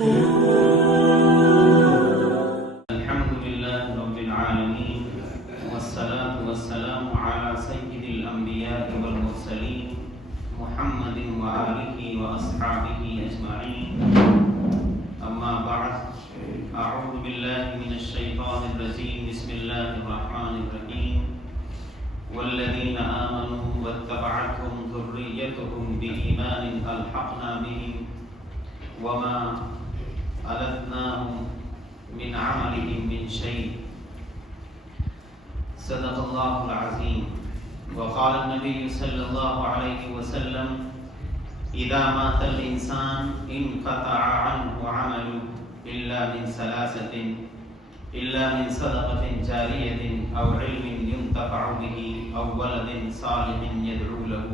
الحمد لله رب العالمين والصلاة والسلام على سيد الأنبياء والمرسلين محمد وآله وأصحابه أجمعين. أما بعد، أعوذ بالله من الشيطان الرجيم. بسم الله الرحمن الرحيم. والذين آمنوا واتبعتهم ذريتهم بإيمان ألحقنا بهم وما ألتناهم من عملهم من شيء. صدق الله العظيم. وقال النبي صلى الله عليه وسلم: إذا مات الإنسان انقطع عنه عمله إلا من ثلاثة: إلا من صدقة جارية أو علم ينتفع به أو ولد صالح يدعو له،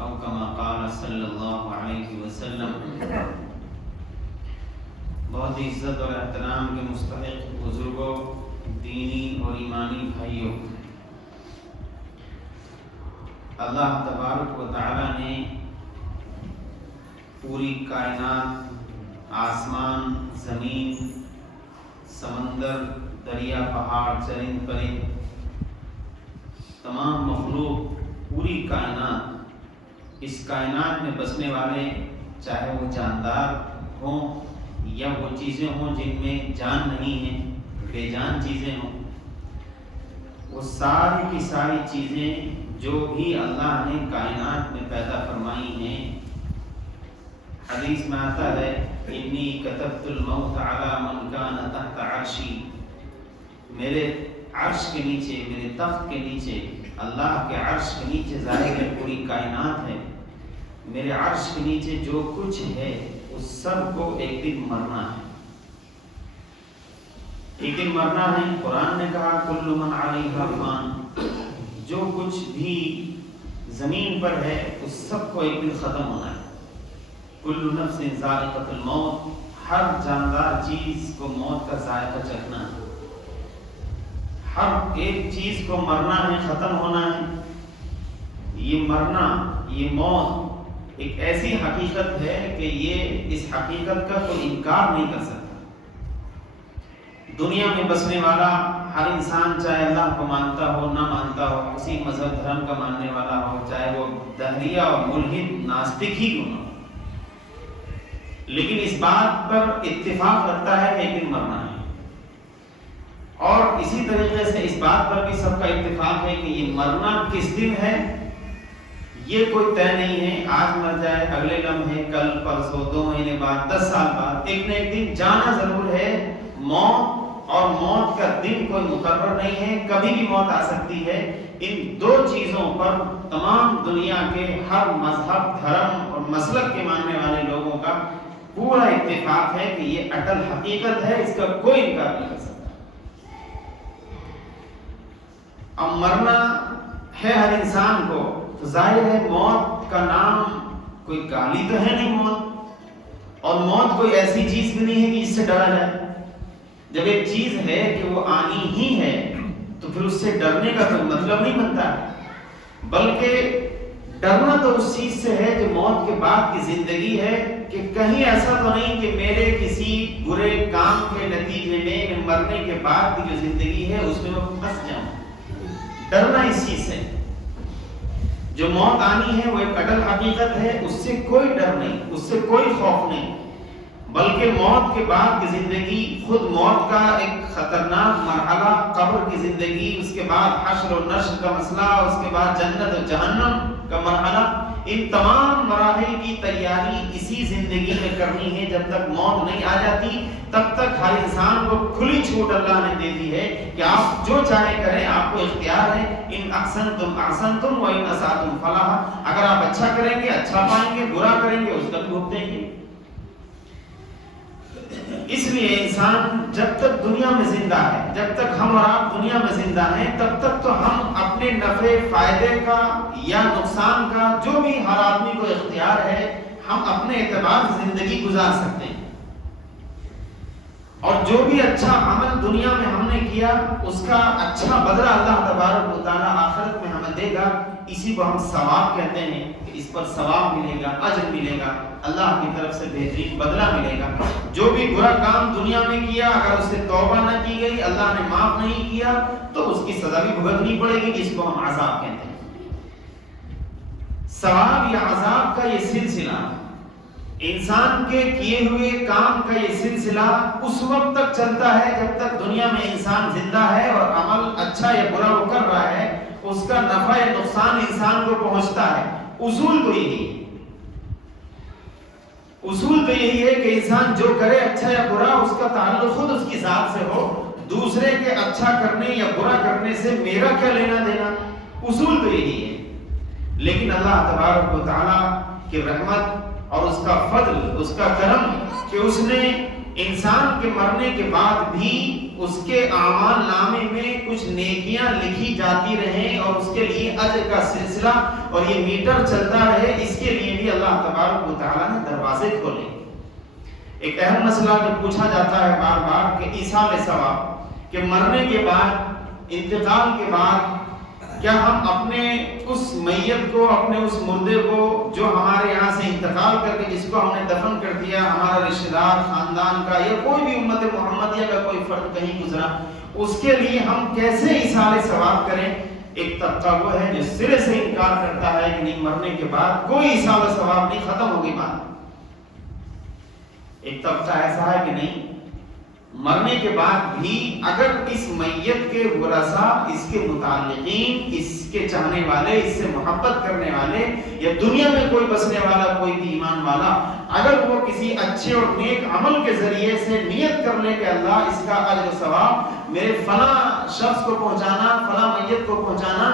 أو كما قال صلی اللہ علیہ وسلم. بہت ہی عزت اور احترام کے مستحق بزرگوں، دینی اور ایمانی بھائیوں، اللہ تبارک و تعالی نے پوری کائنات، آسمان، زمین، سمندر، دریا، پہاڑ، چرند پرند، تمام مخلوق، پوری کائنات، اس کائنات میں بسنے والے، چاہے وہ جاندار ہوں یا وہ چیزیں ہوں جن میں جان نہیں ہے، بے جان چیزیں ہوں، وہ ساری کی ساری چیزیں جو بھی اللہ نے کائنات میں پیدا فرمائی ہیں، حدیث میں آتا ہے: انی کتبت الموت علی من کان تحت عرشی. میرے عرش کے نیچے، میرے تخت کے نیچے، اللہ کے عرش کے نیچے ظاہر ہے پوری کائنات ہے، میرے عرش کے نیچے جو کچھ ہے اس سب کو ایک دن مرنا ہے. ایک دن مرنا ہے. قرآن نے کہا: کل من علیہا فان. جو کچھ بھی زمین پر ہے اس سب کو ایک دن ختم ہونا ہے. کل نفس ذائقۃ الموت. ہر جاندار چیز کو موت کا ذائقہ چکھنا ہے. ہر ایک چیز کو مرنا ہے، ختم ہونا ہے. یہ مرنا، یہ موت ایک ایسی حقیقت ہے کہ یہ اس حقیقت کا کوئی انکار نہیں کر سکتا. دنیا میں بسنے والا ہر انسان، چاہے اللہ کو مانتا ہو، نہ مانتا ہو، کسی مذہب دھرم کا ماننے والا ہو، چاہے وہ دہریہ اور ملحد ناستک ہی کیوں نہ ہو، لیکن اس بات پر اتفاق رکھتا ہے کہ ایک دن مرنا ہے. اور اسی طریقے سے اس بات پر بھی سب کا اتفاق ہے کہ یہ مرنا کس دن ہے یہ کوئی طے نہیں ہے. آج مر جائے، اگلے لمحے، کل، پرسوں، 2 مہینے بعد، 10 سال بعد، ایک نہ ایک دن جانا ضرور ہے. موت اور موت کا دن کوئی مقرر نہیں ہے، کبھی بھی موت آ سکتی ہے. ان 2 چیزوں پر تمام دنیا کے ہر مذہب، دھرم اور مسلک کے ماننے والے لوگوں کا پورا اتفاق ہے کہ یہ اٹل حقیقت ہے، اس کا کوئی انکار نہیں کر سکتا. اب مرنا ہے ہر انسان کو، تو ظاہر ہے موت کا نام کوئی گالی تو ہے نہیں موت، اور موت کوئی ایسی چیز بھی نہیں ہے کہ اس سے ڈرا جائے. جب ایک چیز ہے کہ وہ آنی ہی ہے تو پھر اس سے ڈرنے کا کوئی مطلب نہیں بنتا، بلکہ ڈرنا تو اس چیز سے ہے جو موت کے بعد کی زندگی ہے، کہ کہیں ایسا تو نہیں کہ میرے کسی برے کام کے نتیجے میں مرنے کے بعد کی جو زندگی ہے اس میں میں پھنس جاؤں. ڈرنا اس چیز سے. جو موت آنی ہے وہ ایک اٹل حقیقت ہے، اس سے کوئی ڈر نہیں، اس سے کوئی خوف نہیں، بلکہ موت کے بعد کی زندگی، خود موت کا ایک خطرناک مرحلہ، قبر کی زندگی، اس کے بعد حشر و نشر کا مسئلہ، اس کے بعد جنت و جہنم کا مرحلہ، ان تمام مراحل کی تیاری اسی زندگی میں کرنی ہے. جب تک موت نہیں آ جاتی تب تک ہر انسان کو کھلی چھوٹ اللہ نے دے دی ہے کہ آپ جو چاہے کریں، آپ کو اختیار ہے. ان احسنتم احسنتم و ان اسأتم فلا. اگر آپ اچھا کریں گے اچھا پائیں گے، برا کریں گے اس کا بھی بھگتیں گے. اس لیے انسان جب تک دنیا میں زندہ ہے، جب تک ہم اور آپ دنیا میں زندہ ہیں، تب تک تو ہم اپنے نفع فائدے کا یا نقصان کا جو بھی ہر آدمی کو اختیار ہے، ہم اپنے اعتبار سے زندگی گزار سکتے ہیں. اور جو بھی اچھا عمل دنیا میں ہم نے کیا اس کا اچھا بدلہ اللہ تبارک و تعالیٰ آخرت میں ہمیں دے گا. اسی کو ہم ثواب کہتے ہیں کہ اس پر ثواب ملے گا، اجر ملے گا، اللہ کی طرف سے بہترین بدلہ ملے گا۔ جو بھی برا کام دنیا میں کیا اگر اس سے توبہ نہ کی گئی، اللہ نے معاف نہیں کیا، تو اس کی سزا بھی بھگتنی پڑے گی، جس کو ہم عذاب کہتے ہیں۔ ثواب یا عذاب کا یہ سلسلہ، انسان کے کیے ہوئے کام کا یہ سلسلہ اس وقت تک چلتا ہے جب تک دنیا میں انسان زندہ ہے اور عمل اچھا یا برا وہ کر رہا ہے، اس کا نفع یا نقصان انسان کو پہنچتا ہے۔ اصول تو یہی ہے، اصول تو یہی ہے کہ انسان جو کرے اچھا یا برا، اس کا تعلق خود اس کی ذات سے ہو، دوسرے کے اچھا کرنے یا برا کرنے سے میرا کیا لینا دینا، اصول تو یہی ہے۔ لیکن اللہ تبارک و تعالی کی رحمت اور اس کا فضل، اس کا کرم کہ اس نے انسان کے مرنے کے بعد بھی اس کے اعمال نامے میں کچھ نیکیاں لکھی جاتی رہیں اور اس کے لیے اجر کا سلسلہ اور یہ میٹر چلتا رہے، اس کے لیے بھی اللہ تبارک و تعالی نے دروازے کھولے۔ ایک اہم مسئلہ جو پوچھا جاتا ہے بار بار کہ ایصال ثواب، کہ مرنے کے بعد، انتقال کے بعد کیا ہم اپنے اس میت کو، اپنے اس مردے کو جو ہمارے یہاں سے انتقال کر کے جس کو ہم نے دفن کر دیا، ہمارا رشتہ دار، خاندان کا یا کوئی بھی امت محمدیہ کا کوئی فرد کہیں گزرا، اس کے لیے ہم کیسے ایصال ثواب کریں؟ ایک طبقہ وہ ہے جو سرے سے انکار کرتا ہے کہ نہیں، مرنے کے بعد کوئی ایصال ثواب نہیں، ختم ہوگی بات۔ ایک طبقہ ایسا ہے کہ نہیں، مرنے کے بعد بھی اگر اس میت کے ورثاء، اس کے متعلقین، اس کے چاہنے والے، اس سے محبت کرنے والے یا دنیا میں کوئی بسنے والا، کوئی بھی ایمان والا، اگر وہ کسی اچھے اور نیک عمل کے ذریعے سے نیت کر لے کہ اللہ اس کا اجر و ثواب میرے فلاں شخص کو پہنچانا، فلاں میت کو پہنچانا،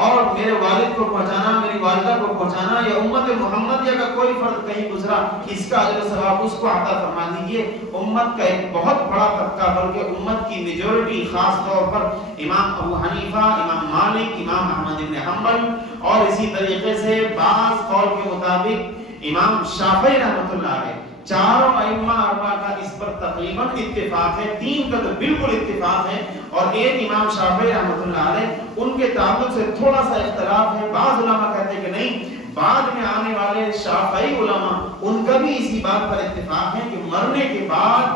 اور میرے والد کو پہنچانا، میری والدہ کو پہنچانا، یا امت محمدیہ کا کوئی فرد کہیں گزرا، اس کا اجر و ثواب اس کو عطا فرما دیجیے۔ امت کا ایک بہت بڑا طبقہ، بلکہ امت کی میجورٹی، خاص طور پر امام ابو حنیفہ، امام مالک، امام احمد بن حنبل، اور اسی طریقے سے بعض قول کے مطابق امام شافعی رحمۃ اللہ علیہ، چاروں ائمہ اربعہ کا اس پر تقریباً اتفاق ہے، تین کا تو بالکل اتفاق ہے، اور ایک امام شافعی رحمۃ اللہ علیہ، ان کے تعلق سے تھوڑا سا اختلاف ہے۔ بعض علماء کہتے ہیں کہ نہیں، بعد میں آنے والے شافعی علماء، ان کا بھی اسی بات پر اتفاق ہے کہ مرنے کے بعد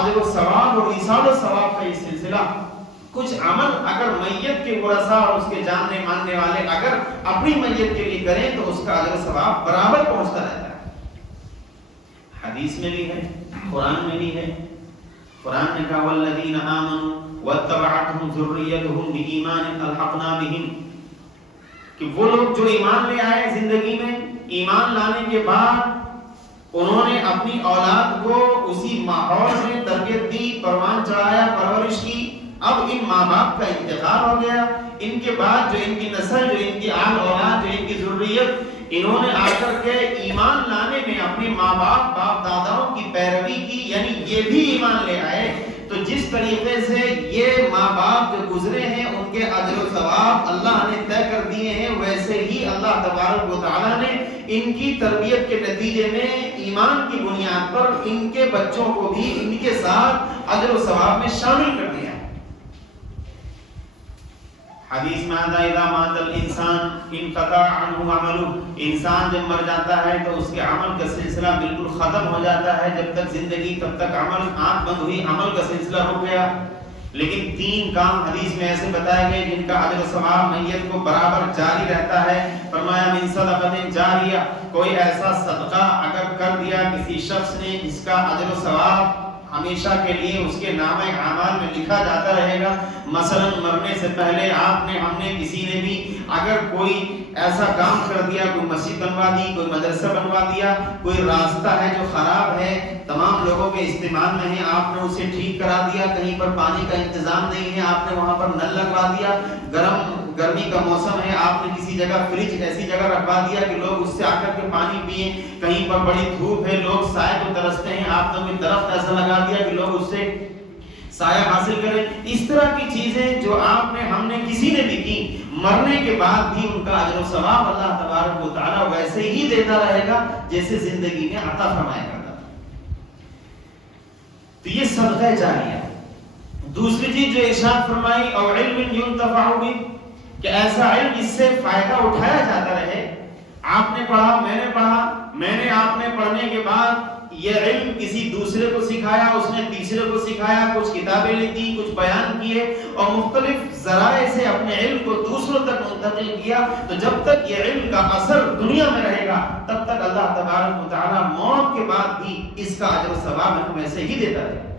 اجر و ثواب اور ایصال و ثواب کا یہ سلسلہ، کچھ عمل اگر میت کے ورثاء اور اس کے جاننے ماننے والے اگر اپنی میت کے لیے کریں تو اس کا اجر و ثواب برابر پہنچتا رہتا ہے۔ حدیث میں بھی ہے، قرآن میں بھی ہے۔ قرآن نے کہا والذین آمنوا واتبعتهم ذریتهم بإیمان الحقنا بهم، کہ وہ لوگ جو ایمان لے آئے زندگی میں، ایمان لانے کے بعد انہوں نے اپنی اولاد کو اسی ماحول میں تربیت دی، پروان چڑھایا، پرورش کی۔ اب ان ماں باپ کا انتقال ہو گیا، ان کے بعد جو ان کی نسل، جو ان کی آل اولاد، جو ان کی ذریت، انہوں نے آ کر کے ایمان لانے میں اپنے ماں باپ، باپ داداؤں کی پیروی کی، یعنی یہ بھی ایمان لے آئے، تو جس طریقے سے یہ ماں باپ جو گزرے ہیں ان کے اجر و ثواب اللہ نے طے کر دیے ہیں، ویسے ہی اللہ تبارک و تعالیٰ نے ان کی تربیت کے نتیجے میں ایمان کی بنیاد پر ان کے بچوں کو بھی ان کے ساتھ اجر و ثواب میں شامل کر دیا۔ حدیث میں آتا ہے اذا مات الانسان انقطع عنہ عملہ، انسان جب مر جاتا ہے تو اس کے عمل کا سلسلہ بالکل ختم ہو جاتا ہے، جب تک زندگی تب تک عمل، آنکھ بند ہوئی عمل کا سلسلہ رک گیا۔ لیکن تین کام حدیث میں ایسے بتائے گئے جن کا اجر و ثواب میت کو برابر جاری رہتا ہے۔ فرمایا من صدقۃ جاریہ، کوئی ایسا صدقہ اگر کر دیا کسی شخص نے جس کا اجر و ثواب ہمیشہ کے لیے اس کے نامہ اعمال میں لکھا جاتا رہے گا۔ مثلا مرنے سے پہلے آپ نے، ہم نے، کسی نے بھی اگر کوئی ایسا کام کر دیا، کوئی مسجد بنوا دی، کوئی مدرسہ بنوا دیا، کوئی راستہ ہے جو خراب ہے، تمام لوگوں کے استعمال میں ہے، آپ نے اسے ٹھیک کرا دیا، کہیں پر پانی کا انتظام نہیں ہے، آپ نے وہاں پر نل لگوا دیا، گرمی کا موسم ہے، آپ نے کسی جگہ فریج ایسی جگہ رکھوا دیا کہ لوگ اس سے آ کر کے پانی پئیں، کہیں پر بڑی دھوپ ہے، لوگ سائے کو ترستے ہیں، آپ نے کوئی درخت ایسا لگا دیا کہ لوگ اس سے سایہ حاصل کریں۔ اس طرح کی چیزیں جو آپ نے، ہم نے، کسی نے بھی کی، مرنے کے بعد بھی ان کا اجر و ثواب اللہ تبارک و تعالیٰ ویسے ہی دیتا رہے گا جیسے زندگی میں عطا فرمایا کرتا تھا۔ تو یہ صدقہ جاریہ۔ دوسری چیز جو ارشاد فرمائی اور علم ينتفع به، کہ ایسا علم جس سے فائدہ اٹھایا جاتا رہے، آپ نے پڑھا، میں نے پڑھا، میں نے آپ نے پڑھنے کے بعد یہ علم کسی دوسرے کو سکھایا، اس نے تیسرے کو سکھایا، کچھ کتابیں لکھی، کچھ بیان کیے اور مختلف ذرائع سے اپنے علم کو دوسروں تک منتقل کیا، تو جب تک یہ علم کا اثر دنیا میں رہے گا تب تک اللہ تبارک و تعالی موت کے بعد بھی اس کا اجر و ثواب ہمیں ایسے ہی دیتا ہے۔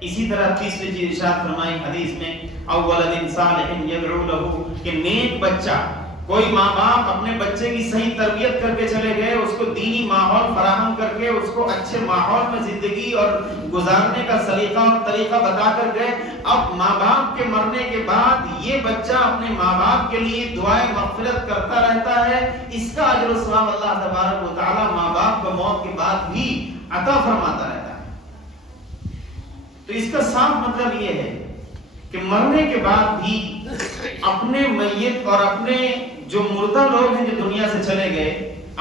اسی طرح تیسری چیز ارشاد فرمائی حدیث میں، اول صالح یدعو له، کہ نیک بچہ، کوئی ماں باپ اپنے بچے کی صحیح تربیت کر کے چلے گئے، اس کو دینی ماحول فراہم کر کے اس کو اچھے ماحول میں زندگی اور گزارنے کا سلیقہ اور طریقہ بتا کر گئے، اب ماں باپ کے مرنے کے بعد یہ بچہ اپنے ماں باپ کے لیے دعائیں مغفرت کرتا رہتا ہے، اس کا اجر و ثواب اللہ تبارک و تعالی ماں باپ کو موت کے بعد بھی عطا فرماتا رہتا ہے۔ تو اس کا صاف مطلب یہ ہے کہ مرنے کے بعد بھی اپنے میت اور اپنے جو مردہ لوگ ہیں جو دنیا سے چلے گئے،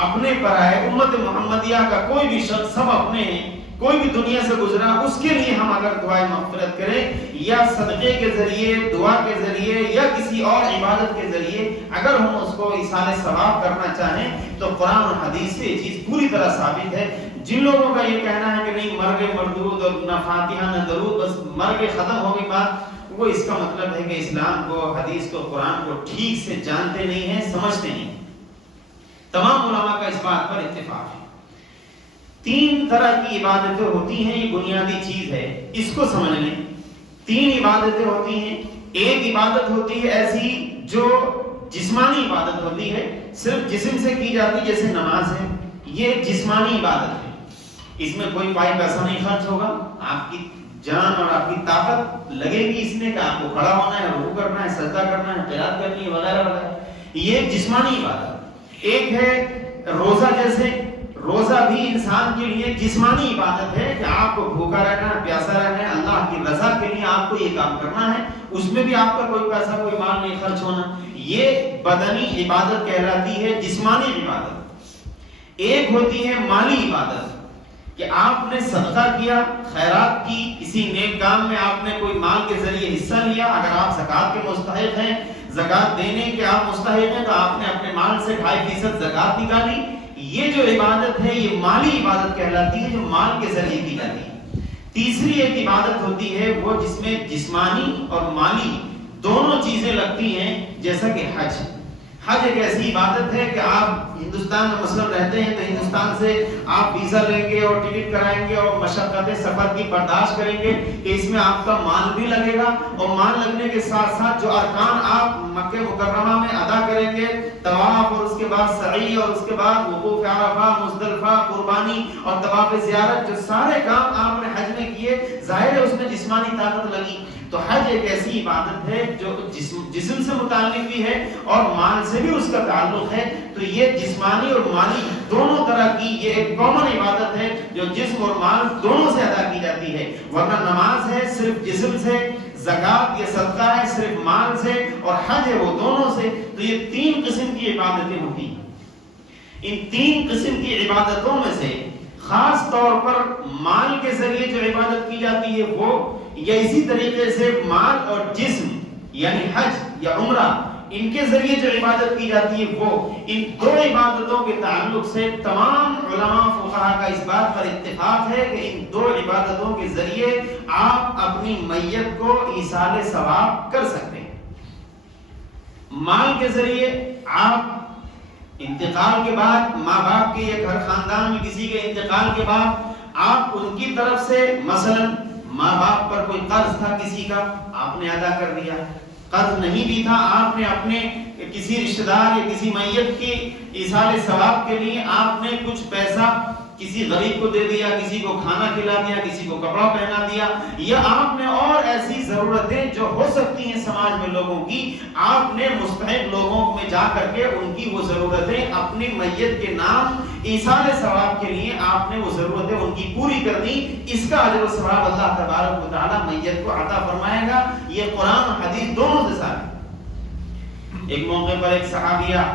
اپنے پرائے امت محمدیہ کا کوئی بھی شخص، سب اپنے ہیں، کوئی بھی دنیا سے گزرا، اس کے لیے ہم اگر دعائیں مغفرت کریں یا صدقے کے ذریعے، دعا کے ذریعے یا کسی اور عبادت کے ذریعے اگر ہم اس کو ایصال ثواب کرنا چاہیں تو قرآن اور حدیث سے یہ چیز پوری طرح ثابت ہے۔ جن لوگوں کا یہ کہنا ہے کہ نہیں مر گئے مردود اور نہ فاتحہ نہ درود، بس مر گئے ختم ہو گئی بات، وہ اس کا مطلب ہے کہ اسلام کو، حدیث کو، قرآن کو ٹھیک سے جانتے نہیں ہیں، سمجھتے نہیں۔ تمام علماء کا اس بات پر اتفاق ہے۔ تین طرح کی عبادتیں ہوتی ہیں، یہ بنیادی چیز ہے، اس کو سمجھ لیں۔ تین عبادتیں ہوتی ہیں۔ ایک عبادت ہوتی ہے ایسی جو جسمانی عبادت ہوتی ہے، صرف جسم سے کی جاتی، جیسے نماز ہے، یہ جسمانی عبادت ہے، اس میں کوئی پائی پیسہ نہیں خرچ ہوگا، آپ کی جان اور آپ کی طاقت لگے گی اس میں کہ آپ کو کھڑا ہونا ہے، رکوع کرنا ہے، سجدہ کرنا ہے، قرات کرنی ہے، وغیرہ وغیرہ، یہ جسمانی عبادت۔ ایک ہے روزہ، جیسے روزہ بھی انسان کے لیے جسمانی عبادت ہے کہ آپ کو بھوکا رہنا ہے، پیاسا رہنا ہے، اللہ کی رضا کے لیے آپ کو یہ کام کرنا ہے، اس میں بھی آپ کا کوئی پیسہ، کوئی مال نہیں خرچ ہونا، یہ بدنی عبادت کہلاتی ہے، جسمانی عبادت۔ ایک ہوتی ہے مالی عبادت کہ آپ نے صدقہ کیا، خیرات کی، کسی نیک کام میں آپ نے کوئی مال کے ذریعے حصہ لیا، اگر آپ زکوٰۃ کے مستحق ہیں، زکوٰۃ دینے کے آپ مستحق ہیں، تو آپ نے اپنے مال سے 2.5% زکوٰۃ نکالی، یہ جو عبادت ہے یہ مالی عبادت کہلاتی ہے، جو مال کے ذریعے کی جاتی ہے۔ تیسری ایک عبادت ہوتی ہے وہ جس میں جسمانی اور مالی دونوں چیزیں لگتی ہیں، جیسا کہ حج۔ حج ایک ایسی عبادت ہے کہ آپ ہندوستان میں مثلا رہتے ہیں تو ہندوستان سے آپ ویزا لیں گے اور ٹکٹ کرائیں گے اور مشقت سفر کی برداشت کریں گے کہ اس میں آپ کا مال بھی لگے گا، اور مال لگنے کے ساتھ ساتھ جو ارکان آپ مکہ مکرمہ میں ادا کریں گے، طواف اور اس کے بعد سعی اور اس کے بعد وقوف عرفہ، مزدلفہ، قربانی اور طواف زیارت، جو سارے کام آپ نے حج میں کیے، ظاہر ہے اس میں جسمانی طاقت لگی۔ تو حج ایک ایسی عبادت ہے جو جسم سے متعلق بھی ہے اور مال سے بھی اس کا تعلق ہے، تو یہ جسمانی اور مالی دونوں طرح کی یہ ایک کامن عبادت ہے جو جسم اور مال دونوں سے ادا کی جاتی ہے، ورنہ نماز ہے صرف جسم سے، زکوٰۃ یا صدقہ ہے صرف مال سے، اور حج ہے وہ دونوں سے۔ تو یہ تین قسم کی عبادتیں ہوتی ہیں۔ ان تین قسم کی عبادتوں میں سے خاص طور پر مال کے ذریعے جو عبادت کی جاتی ہے وہ، یا اسی طریقے سے مال اور جسم یعنی حج یا عمرہ، ان کے ذریعے جو عبادت کی جاتی ہے وہ، ان دو عبادتوں کے تعلق سے تمام علماء فقہاء کا اس بات پر اتفاق ہے کہ ان دو عبادتوں کے ذریعے آپ اپنی میت کو ایصال ثواب کر سکتے ہیں۔ مال کے ذریعے آپ انتقال کے بعد، ماں باپ کے یا گھر خاندان میں کسی کے انتقال کے بعد، آپ ان کی طرف سے مثلا ماں باپ پر کوئی قرض تھا کسی کا، آپ نے ادا کر دیا، قرض نہیں بھی تھا، آپ نے اپنے کسی رشتہ دار یا کسی میت کی ایصال ثواب کے لیے آپ نے کچھ پیسہ کسی غریب کو دے دیا، کسی کو کھانا کھلا دیا، کسی کو کپڑا پہنا دیا، یا آپ نے اور ایسی ضرورتیں جو ہو سکتی ہیں سماج میں لوگوں کی، آپ نے مستحق لوگوں میں جا کر کے ان کی وہ ضرورتیں اپنی میت کے نام ایصال ثواب کے لیے آپ نے وہ ضرورتیں ان کی پوری کر دی، اس کا اجر و ثواب اللہ تبارک و تعالی میت کو عطا فرمائے گا۔ یہ قرآن و حدیث دونوں سے ثابت۔ ایک موقع پر ایک صحابیہ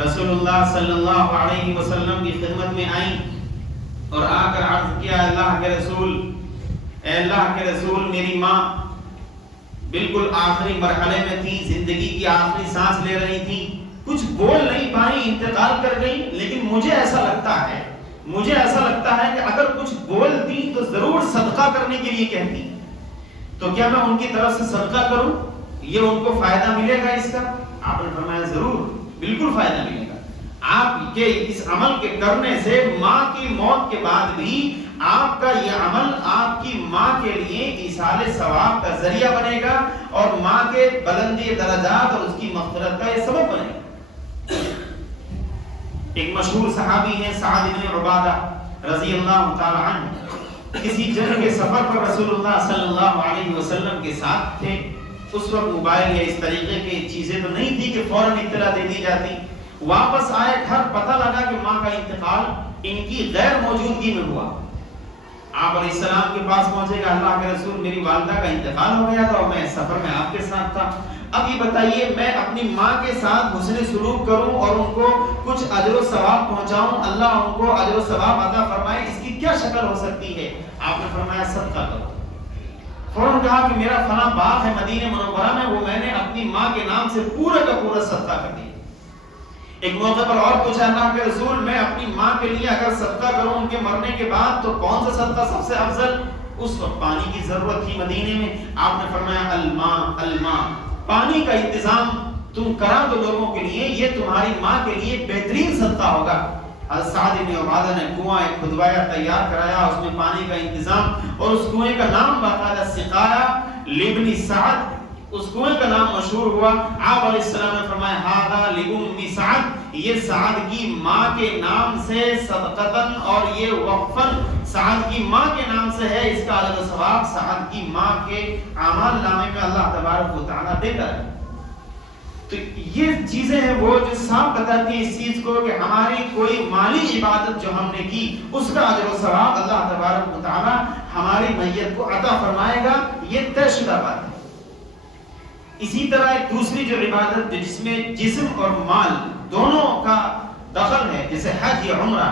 رسول اللہ صلی اللہ علیہ وسلم کی خدمت میں آئیں اور آ کر عرض کیا، اللہ کے رسول، اے اللہ کے رسول، میری ماں بالکل آخری مرحلے میں تھی، زندگی کی آخری سانس لے رہی تھی، کچھ بول نہیں پائی، انتقال کر گئی، لیکن مجھے ایسا لگتا ہے کہ اگر کچھ بولتی تو ضرور صدقہ کرنے کے لیے کہتی، تو کیا میں ان کی طرف سے صدقہ کروں؟ یہ ان کو فائدہ ملے گا اس کا؟ آپ نے فرمایا ضرور، بالکل فائدہ ملے گا۔ آپ کے اس عمل کے کرنے سے ماں کی موت کے بعد بھی آپ کا یہ عمل آپ کی ماں کے لیے ایصال ثواب کا ذریعہ بنے گا، اور ماں کے بلندی درجات اور اس کی مغفرت کا یہ سبب بنے گا۔ ایک مشہور صحابی ہے سعد بن عبادہ رضی اللہ تعالی عنہ، کسی جنگ کے سفر پر رسول اللہ صلی اللہ علیہ وسلم کے ساتھ تھے۔ اس وقت موبائل یا اس طریقے کی چیزیں تو نہیں تھی کہ فوراً اطلاع دے دی جاتی۔ واپس آئے گھر، پتہ لگا کہ ماں کا انتقال ان کی غیر موجودگی میں ہوا۔ آپ علیہ السلام کے پاس پہنچے گا، اللہ کے رسول میری والدہ کا انتقال ہو گیا تھا اور میں سفر میں آپ کے ساتھ تھا، اب یہ بتائیے میں اپنی ماں کے ساتھ حسن سلوک کروں اور ان کو کچھ اجر و ثواب پہنچاؤں، اللہ ان کو اجر و ثواب عطا فرمائے، اس کی کیا شکل ہو سکتی ہے؟ آپ نے فرمایا صدقہ کرو۔ فوراً کہا کہ میرا فلاں باغ ہے مدینہ منورہ میں، وہ میں نے اپنی ماں کے نام سے پورا کا پورا صدقہ کر دیا۔ ایک موقع پر اور پوچھا، اللہ کے رسول میں اپنی ماں کے لیے اگر صدقہ کروں ان کے مرنے کے بعد تو کون سا صدقہ سب سے افضل؟ اس وقت پانی کی ضرورت تھی مدینے میں، آپ نے فرمایا الماء الماء، پانی کا انتظام تم کرا دو لوگوں کے لیے، یہ تمہاری ماں کے لیے بہترین صدقہ ہوگا۔ حضرت سعد بن عبادہ نے کنواں ایک کھدوایا، تیار کرایا، اس میں پانی کا انتظام، اور اس کنویں کا نام باقاعدہ سقایا لابن سعد، اس کنویں کا نام مشہور ہوا۔ آپ علیہ السلام نے فرمایا ھذا لأم سعد، یہ سعد کی ماں کے نام سے صدقتاً اور یہ وقفاً سعد کی ماں کے نام سے ہے، اس کا اجر و ثواب سعد کی ماں کے اعمال نامے میں اللہ تبارک و تعالیٰ دیتا ہے۔ تو یہ چیزیں ہیں وہ جو صاف بتاتی ہیں اس چیز کو کہ ہماری کوئی مالی عبادت جو ہم نے کی اس کا اجر و ثواب اللہ تبارک و تعالیٰ ہماری میت کو عطا فرمائے گا، یہ طے شدہ بات ہے۔ اسی طرح ایک دوسری جو عبادت جس میں جسم اور مال دونوں کا دخل ہے، جیسے حج یا عمرہ،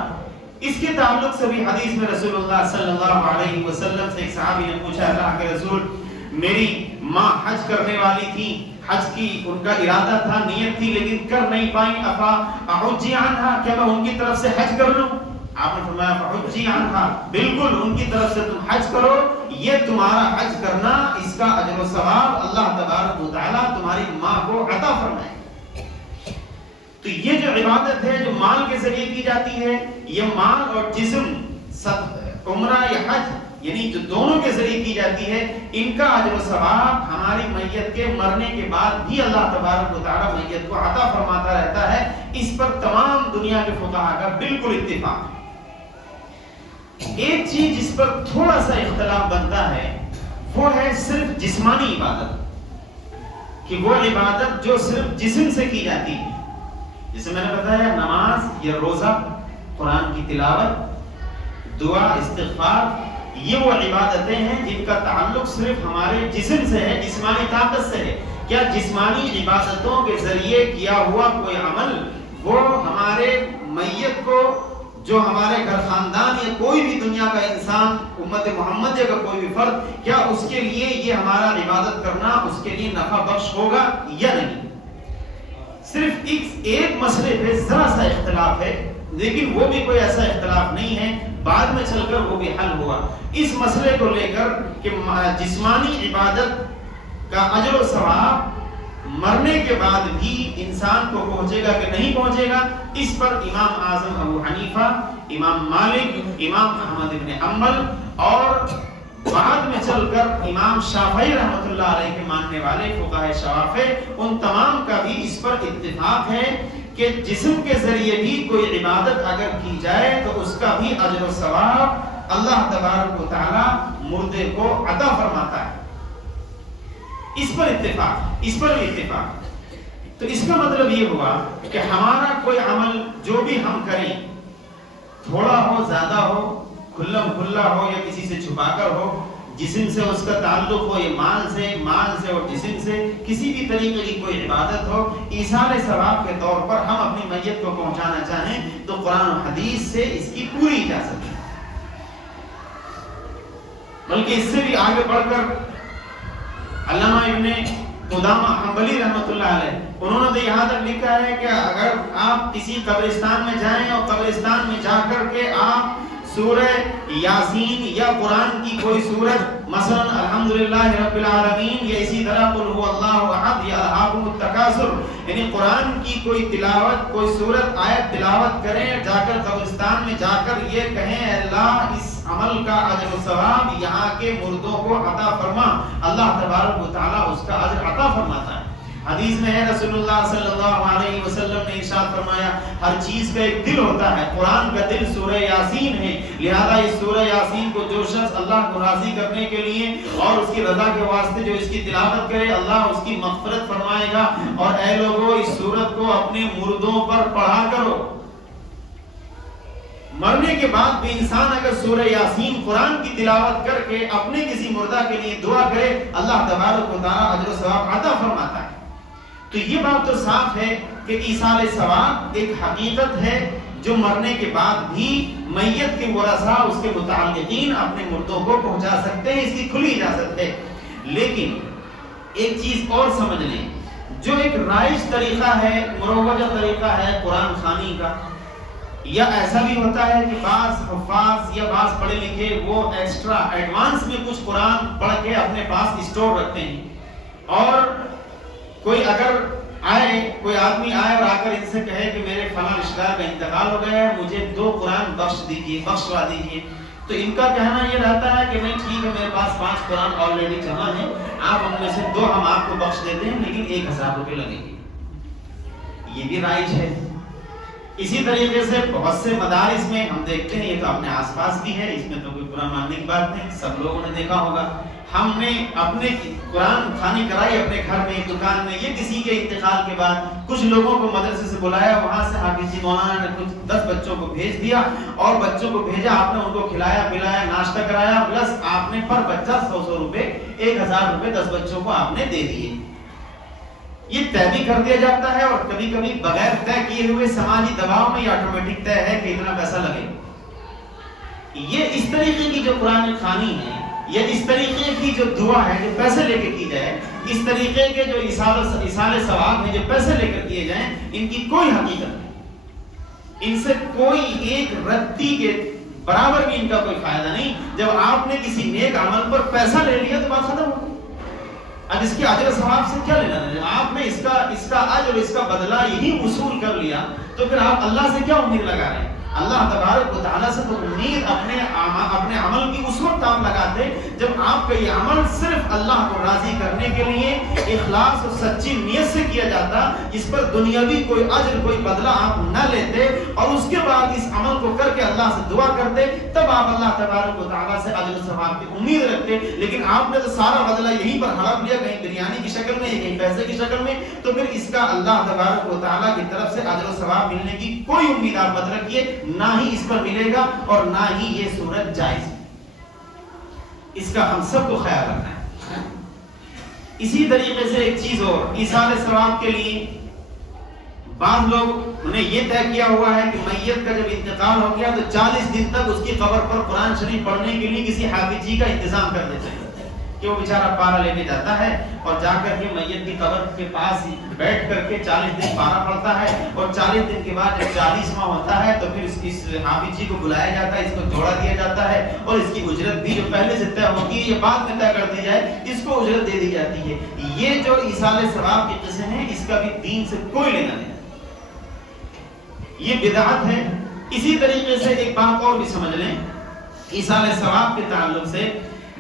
اس کے تعلق سے بھی حدیث میں رسول اللہ صلی اللہ علیہ وسلم سے ایک صحابی نے پوچھا، اللہ کے رسول میری ماں حج کرنے والی تھی، حج کی ان کا ارادہ تھا، نیت تھی، لیکن کر نہیں پائیں، افا احجی عنہا، کیا میں ان کی طرف سے حج کر لوں؟ آپ نے فرمایا فحجی عنہا، بالکل ان کی طرف سے تم حج کرو، یہ تمہارا حج کرنا اس کا اجر و ثواب اللہ تبارک و تعالیٰ تمہاری ماں کو عطا فرمائے۔ تو یہ جو عبادت ہے جو مال کے ذریعے کی جاتی ہے، یہ مال اور جسم عمرہ یا حج یعنی جو دونوں کے ذریعے کی جاتی ہے، ان کا اجر و ثواب ہماری میت کے مرنے کے بعد بھی اللہ تبارک و تعالیٰ میت کو عطا فرماتا رہتا ہے۔ اس پر تمام دنیا کے فقہاء کا بالکل اتفاق ہے۔ ایک چیز جس پر تھوڑا سا اختلاف بنتا ہے وہ ہے صرف جسمانی عبادت، کہ وہ عبادت جو صرف جسم سے کی جاتی ہے، جسے میں نے بتایا نماز یا روزہ، قرآن کی تلاوت، دعا، استغفار، یہ وہ عبادتیں ہیں جن کا تعلق صرف ہمارے جسم سے ہے، جسمانی طاقت سے ہے۔ کیا جسمانی عبادتوں کے ذریعے کیا ہوا کوئی عمل وہ ہمارے میت کو، جو ہمارے گھر خاندان یا کوئی بھی دنیا کا انسان، امت محمد کا کوئی بھی فرد، کیا اس کے لیے یہ ہمارا عبادت کرنا اس کے لیے نفع بخش ہوگا یا نہیں؟ صرف ایک مسئلے پہ ذرا سا اختلاف ہے، لیکن وہ بھی کوئی ایسا اختلاف نہیں ہے، بعد میں چل کر وہ بھی حل ہوا۔ اس مسئلے کو لے کر کہ جسمانی عبادت کا اجر و ثواب مرنے کے بعد بھی انسان کو پہنچے گا کہ نہیں پہنچے گا، اس پر امام اعظم ابو حنیفہ، امام مالک، امام احمد بن حنبل اور بعد میں چل کر امام شافعی رحمۃ اللہ علیہ کے ماننے والے فقہاء شوافع، ان تمام کا بھی اس پر اتفاق ہے کہ جسم کے ذریعے بھی کوئی عبادت اگر کی جائے تو اس کا بھی اجر و ثواب اللہ تبارک و تعالی مردے کو عطا فرماتا ہے۔ اس پر اتفاق، اس پر بھی اتفاق۔ تو اس کا مطلب یہ ہوا کہ ہمارا کوئی عمل جو بھی ہم کریں، تھوڑا ہو زیادہ ہو، کھلم کھلا ہو یا کسی سے چھپا کر ہو، جسم سے اس کا تعلق ہو یا مال سے اور جسم سے کسی بھی طریقے کی کوئی عبادت ہو، ایصال ثواب کے طور پر ہم اپنی میت کو پہنچانا چاہیں تو قرآن و حدیث سے اس کی پوری اجازت ہے۔ بلکہ اس سے بھی آگے بڑھ کر علامہ ابن قدامہ حنبلی رحمۃ اللہ علیہ، انہوں نے یہاں تک لکھا ہے کہ اگر آپ کسی قبرستان میں جائیں اور قبرستان میں جا کر کے آپ سورہ یاسین یا قرآن کی کوئی سورت مثلا الحمدللہ رب العالمین یا اسی طرح قل هو اللہ احد یا الہاکم التکاثر، یعنی قرآن کی کوئی تلاوت، کوئی سورت آیت تلاوت کریں، جا کر قبرستان میں جا کر یہ کہیں اللہ اس عمل کا اجر و ثواب یہاں کے مردوں کو عطا فرما، اللہ تبارک و تعالی اس کا اجر عطا فرماتا ہے۔ حدیث میں ہے رسول اللہ صلی اللہ علیہ وسلم نے ارشاد فرمایا ہر چیز کا ایک دل ہوتا ہے، قرآن کا دل سورہ یاسین ہے، لہذا اس سورہ یاسین کو جو شخص اللہ کو راضی کرنے کے لیے اور اس کی رضا کے واسطے جو اس کی تلاوت کرے اللہ اس کی مغفرت فرمائے گا۔ اور اے لوگوں اس سورت کو اپنے مردوں پر پڑھا کرو۔ مرنے کے بعد بھی انسان اگر سورہ یاسین قرآن کی تلاوت کر کے اپنے کسی مردہ کے لیے دعا کرے اللہ تبارک و تعالی اجر و ثواب عطا فرماتا ہے۔ تو یہ بات تو صاف ہے کہ ایصال ثواب ایک حقیقت ہے جو مرنے کے بعد بھی میت کے ورثاء اس کے متعلقین اپنے مردوں کو پہنچا سکتے ہیں، اس کی کھلی اجازت ہے۔ لیکن ایک چیز اور سمجھ لیں، جو ایک رائج طریقہ ہے، مروجہ طریقہ ہے قرآن خوانی کا، یا ایسا بھی ہوتا ہے کہ بعض حفاظ یا بعض پڑھے لکھے وہ ایکسٹرا ایڈوانس میں کچھ قرآن پڑھ کے اپنے پاس اسٹور رکھتے ہیں، اور کوئی اگر کوئی آدمی آئے اور آ کر ان سے کہے کہ میرے فلاں رشتہ دار کا انتقال ہو گیا ہے، مجھے 2 قرآن بخشوا دیجیے، تو ان کا کہنا یہ رہتا ہے کہ نہیں ٹھیک ہے میرے پاس 5 قرآن آلریڈی جمع ہیں، آپ ان میں سے 2 ہم آپ کو بخش دیتے ہیں لیکن 1000 روپے لگیں گے۔ یہ بھی رائج ہے۔ اسی طریقے سے بہت سے مدارس میں ہم دیکھتے ہیں، یہ تو اپنے آس پاس بھی ہے، اس میں تو کوئی برا ماننے کی بات نہیں، سب لوگوں نے دیکھا ہوگا، ہم نے اپنے قرآن خوانی کرائی اپنے گھر میں، دکان میں، یہ کسی کے انتقال کے بعد کچھ لوگوں کو مدرسے سے بلایا، وہاں سے حافظ جی مولانا نے کچھ 10 بچوں کو بھیج دیا، اور بچوں کو بھیجا، آپ نے ان کو کھلایا پلایا ناشتہ کرایا، پلس آپ نے پر بچہ 100 روپے 1000 روپے 10 بچوں کو آپ نے دے دیے۔ یہ طے بھی کر دیا جاتا ہے، اور کبھی کبھی بغیر طے کیے ہوئے سماجی دباؤ میں یہ آٹومیٹک طے ہے کہ اتنا پیسہ لگے۔ یہ اس طریقے کی جو قرآن خوانی ہے، یا اس طریقے کی جو دعا ہے جو پیسے لے کے کی جائے، اس طریقے کے جو ایصال ثواب ہیں جو پیسے لے کر کیے جائیں، ان کی کوئی حقیقت نہیں، ان سے کوئی ایک رتی کے برابر بھی ان کا کوئی فائدہ نہیں۔ جب آپ نے کسی نیک عمل پر پیسہ لے لیا تو بات ختم ہو گئی، اب اس کے اجر ثواب سے کیا لینا ہے؟ آپ نے اس کا اجر، اس کا بدلہ یہی وصول کر لیا، تو پھر آپ اللہ سے کیا امید لگا رہے ہیں؟ اللہ تبارک و تعالیٰ سے تو امید اپنے عمل کی اس وقت آپ لگاتے جب آپ کا یہ عمل صرف اللہ کو راضی کرنے کے لیے اخلاص اور سچی نیت سے کیا جاتا، اس پر دنیاوی کوئی اجر کوئی بدلہ آپ نہ لیتے، اور اس کے بعد اس عمل کو کر کے اللہ سے دعا کرتے، تب آپ اللہ تبارک و تعالیٰ سے اجر و ثواب کی امید رکھتے۔ لیکن آپ نے تو سارا بدلہ یہیں پر ہڑپ لیا، کہیں بریانی کی شکل میں، کہیں پیسے کی شکل میں، تو پھر اس کا اللہ تبارک و تعالیٰ کی طرف سے اجر و ثواب ملنے کی کوئی امید آپ مت رکھیے، نہ ہی اس پر ملے گا اور نہ ہی یہ صورت جائز ہے۔ اس کا ہم سب کو خیال رکھنا ہے۔ اسی طریقے سے ایک چیز اور، ایصال ثواب کے لیے بعض لوگ نے یہ طے کیا ہوا ہے کہ میت کا جب انتقال ہو گیا تو 40 دن تک اس کی قبر پر قرآن شریف پڑھنے کے لیے کسی حافظ جی کا انتظام کر دیتے ہیں، کہ وہ بیچارہ پارا لے کے جاتا ہے اور جا کر کے میت کی قبر کے پاس بیٹھ کر کے 40 دن پارا پڑھتا ہے، اور 40 دن کے بعد جب 40واں ہوتا ہے تو پھر اس حافظ جی کو بلایا جاتا ہے، اس کو جوڑا دیا جاتا ہے، اور اس کی اجرت بھی جو پہلے سے طے ہوتی ہے یہ بعد میں طے کر دی جائے، اس کو اجرت دے دی جاتی ہے۔ یہ جو ایصال ثواب کی قسم ہے اس کا بھی دین سے کوئی لینا نہیں، یہ بدعت ہے۔ اسی طریقے سے ایک بات اور بھی سمجھ لیں ایصال ثواب کے تعلق سے،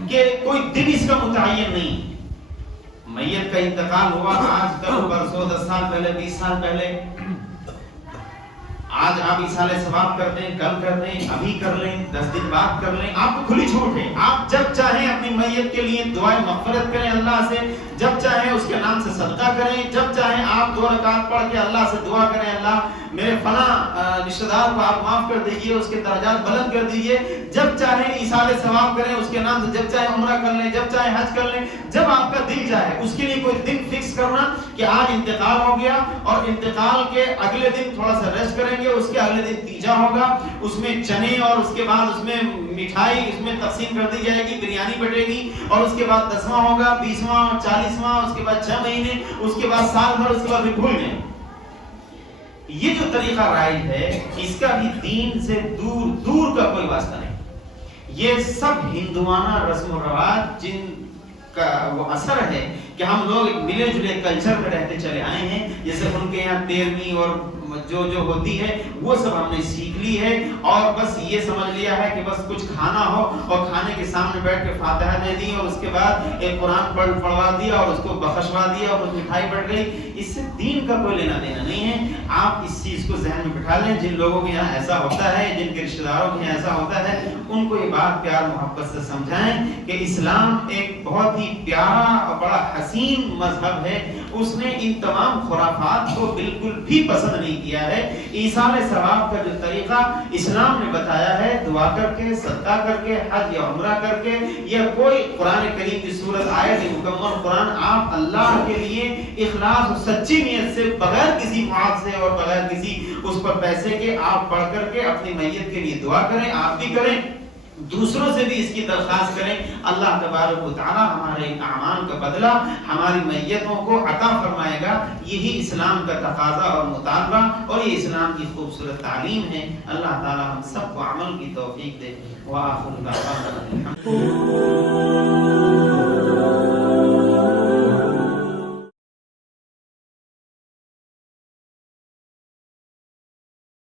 کہ کوئی دن اس کا متعین نہیں، میت کا انتقال ہوا آج کل برسوں 10 سال پہلے 20 سال پہلے، آج آپ ایصال ثواب کر دیں، کل کر دیں، ابھی کر لیں، 10 دن بعد کر لیں، آپ کو کھلی چھوٹ ہے، آپ جب چاہیں اپنی میت کے لیے دعائیں مغفرت کریں اللہ سے، جب چاہیں اس کے نام سے صدقہ کریں، جب چاہیں آپ 2 رکعت پڑھ کے اللہ سے دعا کریں اللہ میرے فلاں رشتہ دار کو آپ معاف کر دیجئے، اس کے درجات بلند کر دیجئے، جب چاہیں ایصال ثواب کریں اس کے نام سے، جب چاہیں عمرہ کر لیں، جب چاہیں حج کر لیں، جب آپ کا دل چاہے۔ اس کے لیے کوئی دن فکس کرنا کہ آج انتقال ہو گیا اور انتقال کے اگلے دن تھوڑا سا ریسٹ کریں گے، اس کے اگلے دن تیجا ہوگا، اس میں چنے اور اس کے بعد اس میں مٹھائی اس میں تقسیم کر دی جائے گی، بریانی بٹے گی، اور اس کے بعد 10واں ہوگا، 20واں، 40 41 ماہ، اس کے بعد 6 مہینے، اس کے بعد سال بھر، اس کے بعد بھی بھول جائیں۔ یہ جو طریقہ رائج ہے اس کا بھی دین سے دور دور کا کوئی واسطہ نہیں۔ یہ سب ہندوانہ رسم و رواج جن کا وہ اثر ہے کہ ہم لوگ ایک ملے جلے کلچر میں رہتے چلے آئے ہیں، جیسے ان کے یہاں 13ویں اور جو ہوتی ہے وہ سب ہم نے سیکھ لی ہے، اور بس یہ سمجھ لیا ہے کہ بس کچھ کھانا ہو اور کھانے کے سامنے بیٹھ کے فاتحہ دے دی اور اس کے بعد ایک قرآن پڑھوا دیا اور اس کو بخشوا دیا اور کچھ مٹھائی بڑھ گئی۔ اس سے دین کا کوئی لینا دینا نہیں ہے۔ آپ اس چیز کو ذہن میں بٹھا لیں، جن لوگوں کے یہاں ایسا ہوتا ہے، جن کے رشتہ داروں کے یہاں ایسا ہوتا ہے، ان کو یہ بات پیار محبت سے سمجھائیں کہ اسلام ایک بہت ہی پیارا اور بڑا حسین مذہب ہے۔ اس نے ان تمام خرافات کو بالکل بھی پسند نہیں کیا ہے۔ ایصال ثواب کا جو طریقہ اسلام نے بتایا ہے، دعا کر کے، صدقہ کر کے، حج یا عمرہ کر کے، یا کوئی قرآن کریم کی سورت آیت مکمل قرآن آپ اللہ کے لیے اخلاص اور سچی نیت سے بغیر کسی معاوضے اور بغیر کسی اس پر پیسے کے آپ پڑھ کر کے اپنی میت کے لیے دعا کریں، آپ بھی کریں، دوسروں سے بھی اس کی درخواست کریں۔ اللہ تبارک و تعالی ہمارے اعمال کا بدلہ ہماری میتوں کو عطا فرمائے گا۔ یہی اسلام کا تقاضا اور مطالبہ اور یہ اسلام کی خوبصورت تعلیم ہے۔ اللہ تعالی ہم سب کو عمل کی توفیق دے۔ وآخر دعوانا